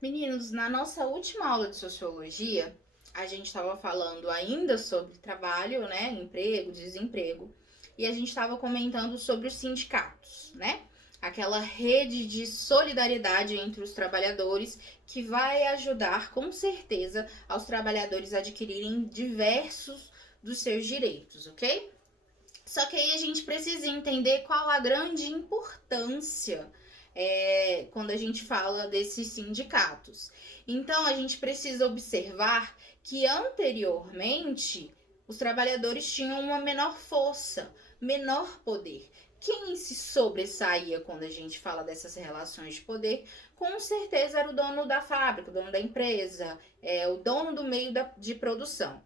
Meninos, na nossa última aula de sociologia, a gente estava falando ainda sobre trabalho, né, emprego, desemprego, e a gente estava comentando sobre os sindicatos, né? Aquela rede de solidariedade entre os trabalhadores que vai ajudar, com certeza, aos trabalhadores a adquirirem diversos dos seus direitos, ok? Só que aí a gente precisa entender qual a grande importância quando a gente fala desses sindicatos. Então a gente precisa observar que anteriormente os trabalhadores tinham uma menor força, menor poder. Quem se sobressaía quando a gente fala dessas relações de poder, com certeza era o dono da fábrica, o dono da empresa, o dono do meio de produção.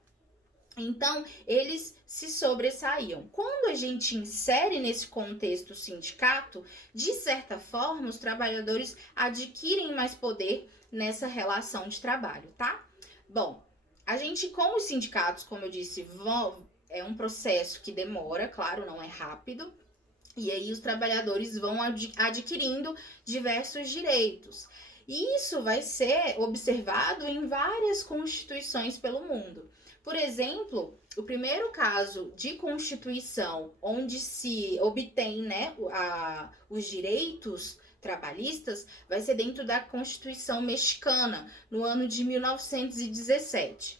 Então, eles se sobressaíam. Quando a gente insere nesse contexto o sindicato, de certa forma, os trabalhadores adquirem mais poder nessa relação de trabalho, tá? Bom, a gente com os sindicatos, como eu disse, é um processo que demora, claro, não é rápido. E aí os trabalhadores vão adquirindo diversos direitos. E isso vai ser observado em várias constituições pelo mundo. Por exemplo, o primeiro caso de constituição onde se obtém, né, os direitos trabalhistas vai ser dentro da Constituição Mexicana, no ano de 1917.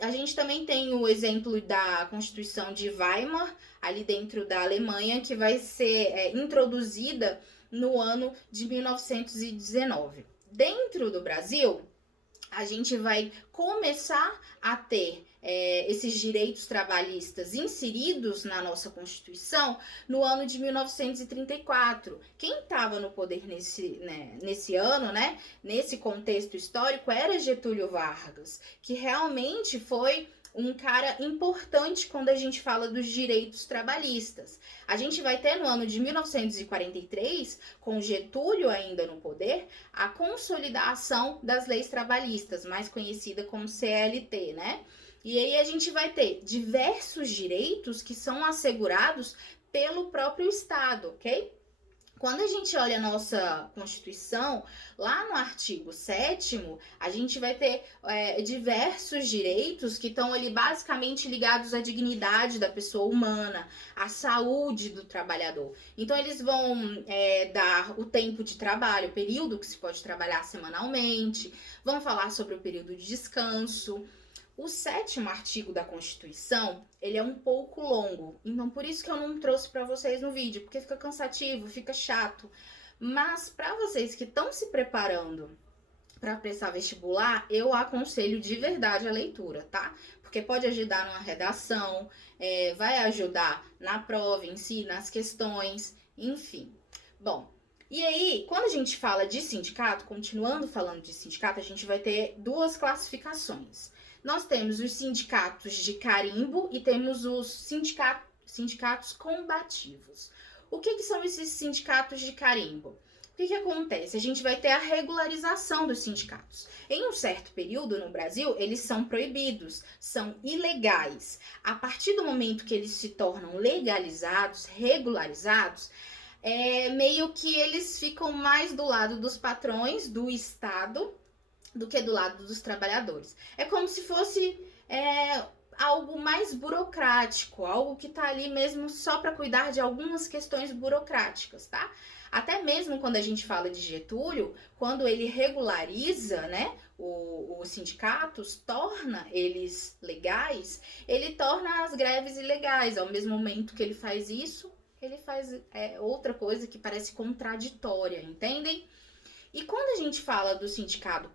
A gente também tem o exemplo da Constituição de Weimar, ali dentro da Alemanha, que vai ser introduzida no ano de 1919. Dentro do Brasil, a gente vai começar a ter esses direitos trabalhistas inseridos na nossa Constituição no ano de 1934. Quem estava no poder nesse ano, né, nesse contexto histórico, era Getúlio Vargas, que realmente foi um cara importante quando a gente fala dos direitos trabalhistas. A gente vai ter no ano de 1943, com Getúlio ainda no poder, a consolidação das leis trabalhistas, mais conhecida como CLT, né? E aí a gente vai ter diversos direitos que são assegurados pelo próprio Estado, ok? Quando a gente olha a nossa Constituição, lá no artigo 7º, a gente vai ter diversos direitos que estão ali basicamente ligados à dignidade da pessoa humana, à saúde do trabalhador. Então, eles vão dar o tempo de trabalho, o período que se pode trabalhar semanalmente, vão falar sobre o período de descanso. O 7º artigo da Constituição, ele é um pouco longo, então por isso que eu não trouxe para vocês no vídeo, porque fica cansativo, fica chato. Mas para vocês que estão se preparando para prestar vestibular, eu aconselho de verdade a leitura, tá? Porque pode ajudar numa redação, vai ajudar na prova em si, nas questões, enfim. Bom, e aí, quando a gente fala de sindicato, continuando falando de sindicato, a gente vai ter duas classificações. Nós temos os sindicatos de carimbo e temos os sindicatos combativos. O que são esses sindicatos de carimbo? O que acontece? A gente vai ter a regularização dos sindicatos. Em um certo período no Brasil, eles são proibidos, são ilegais. A partir do momento que eles se tornam legalizados, regularizados, meio que eles ficam mais do lado dos patrões, do Estado, do que do lado dos trabalhadores. É como se fosse algo mais burocrático, algo que tá ali mesmo só para cuidar de algumas questões burocráticas, tá? Até mesmo quando a gente fala de Getúlio, quando ele regulariza, né, os sindicatos, torna eles legais, ele torna as greves ilegais. Ao mesmo momento que ele faz isso, ele faz outra coisa que parece contraditória, entendem? E quando a gente fala do sindicato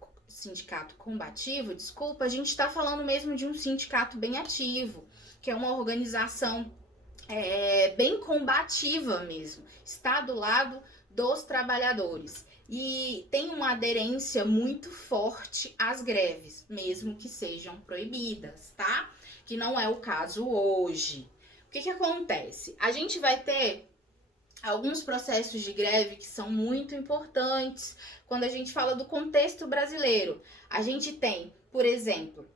combativo, desculpa, a gente está falando mesmo de um sindicato bem ativo, que é uma organização bem combativa mesmo, está do lado dos trabalhadores e tem uma aderência muito forte às greves, mesmo que sejam proibidas, tá? Que não é o caso hoje. O que acontece? A gente vai ter alguns processos de greve que são muito importantes quando a gente fala do contexto brasileiro. A gente tem, por exemplo,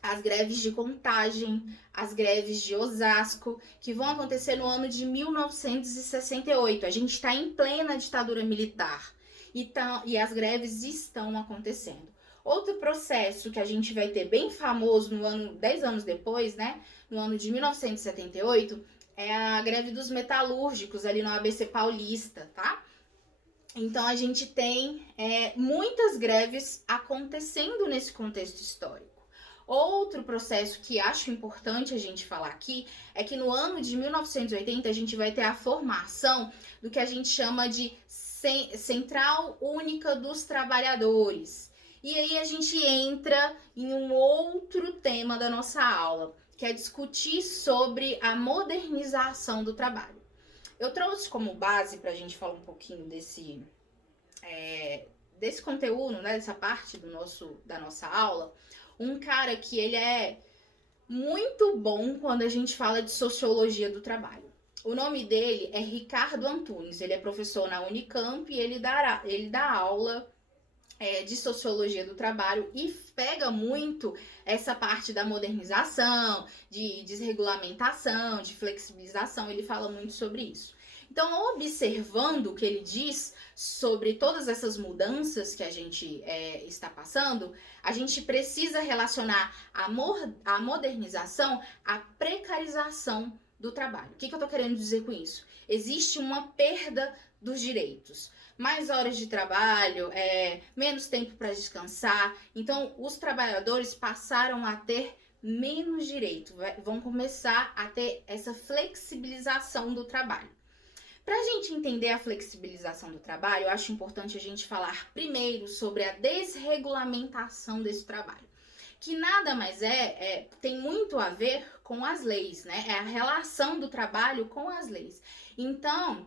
as greves de Contagem, as greves de Osasco, que vão acontecer no ano de 1968. A gente está em plena ditadura militar. e as greves estão acontecendo. Outro processo que a gente vai ter bem famoso no ano, 10 anos depois, né? No ano de 1978, é a greve dos metalúrgicos ali no ABC Paulista, tá? Então a gente tem muitas greves acontecendo nesse contexto histórico. Outro processo que acho importante a gente falar aqui é que no ano de 1980 a gente vai ter a formação do que a gente chama de Central Única dos Trabalhadores. E aí a gente entra em um outro tema da nossa aula, que é discutir sobre a modernização do trabalho. Eu trouxe como base para a gente falar um pouquinho desse conteúdo, né, dessa parte da nossa aula, um cara que ele é muito bom quando a gente fala de sociologia do trabalho. O nome dele é Ricardo Antunes, ele é professor na Unicamp e ele dá aula de sociologia do trabalho e pega muito essa parte da modernização, de desregulamentação, de flexibilização, ele fala muito sobre isso. Então, observando o que ele diz sobre todas essas mudanças que a gente está passando, a gente precisa relacionar a modernização à precarização do trabalho. O que eu estou querendo dizer com isso? Existe uma perda dos direitos. Mais horas de trabalho, menos tempo para descansar. Então, os trabalhadores passaram a ter menos direito, vão começar a ter essa flexibilização do trabalho. Para a gente entender a flexibilização do trabalho, eu acho importante a gente falar primeiro sobre a desregulamentação desse trabalho, que nada mais tem muito a ver com as leis, né? É a relação do trabalho com as leis. Então,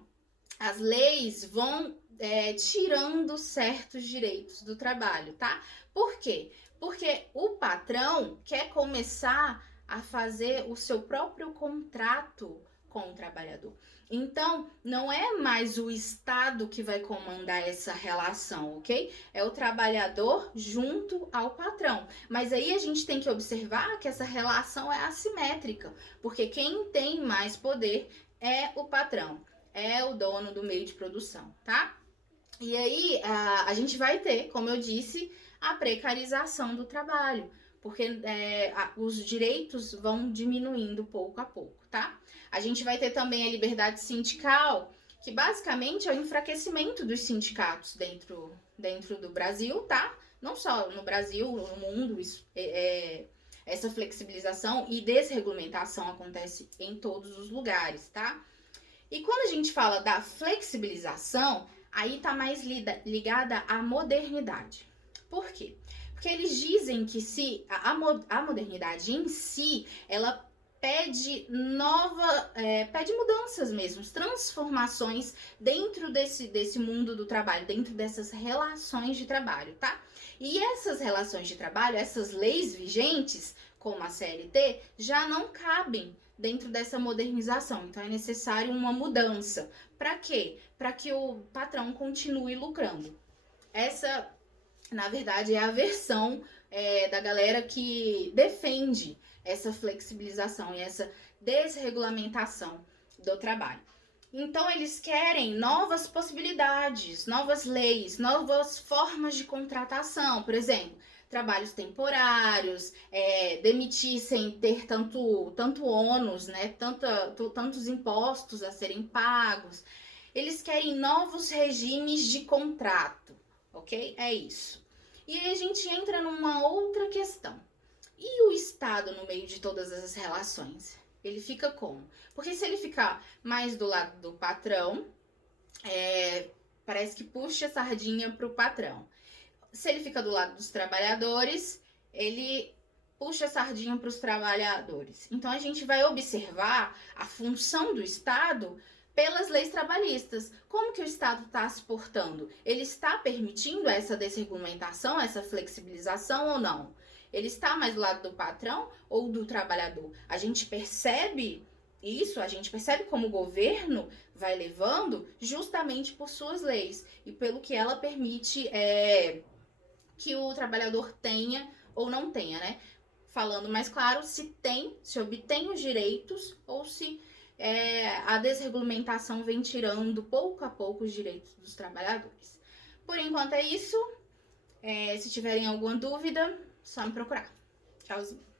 as leis vão tirando certos direitos do trabalho, tá? Por quê? Porque o patrão quer começar a fazer o seu próprio contrato com o trabalhador. Então, não é mais o Estado que vai comandar essa relação, ok? É o trabalhador junto ao patrão. Mas aí a gente tem que observar que essa relação é assimétrica, porque quem tem mais poder é o patrão, é o dono do meio de produção, tá? E aí a gente vai ter, como eu disse, a precarização do trabalho, porque os direitos vão diminuindo pouco a pouco, tá? A gente vai ter também a liberdade sindical, que basicamente é o enfraquecimento dos sindicatos dentro do Brasil, tá? Não só no Brasil, no mundo, essa flexibilização e desregulamentação acontece em todos os lugares, tá? E quando a gente fala da flexibilização, aí tá mais ligada à modernidade. Por quê? Porque eles dizem que se a modernidade em si, ela pede mudanças mesmo, transformações dentro desse mundo do trabalho, dentro dessas relações de trabalho, tá? E essas relações de trabalho, essas leis vigentes, como a CLT, já não cabem dentro dessa modernização. Então é necessário uma mudança. Para quê? Para que o patrão continue lucrando. Essa, na verdade, é a versão da galera que defende essa flexibilização e essa desregulamentação do trabalho. Então, eles querem novas possibilidades, novas leis, novas formas de contratação. Por exemplo, trabalhos temporários, demitir sem ter tanto ônus, né? Tantos impostos a serem pagos. Eles querem novos regimes de contrato, ok? É isso. E aí a gente entra numa outra questão. E o Estado no meio de todas essas relações? Ele fica como? Porque se ele ficar mais do lado do patrão, parece que puxa a sardinha para o patrão. Se ele fica do lado dos trabalhadores, ele puxa a sardinha para os trabalhadores. Então a gente vai observar a função do Estado pelas leis trabalhistas. Como que o Estado está se portando? Ele está permitindo essa desregulamentação, essa flexibilização ou não? Ele está mais do lado do patrão ou do trabalhador? A gente percebe isso, a gente percebe como o governo vai levando justamente por suas leis e pelo que ela permite que o trabalhador tenha ou não tenha, né? Falando mais claro, se obtém os direitos ou se a desregulamentação vem tirando pouco a pouco os direitos dos trabalhadores. Por enquanto é isso. Se tiverem alguma dúvida, só me procurar. Tchauzinho.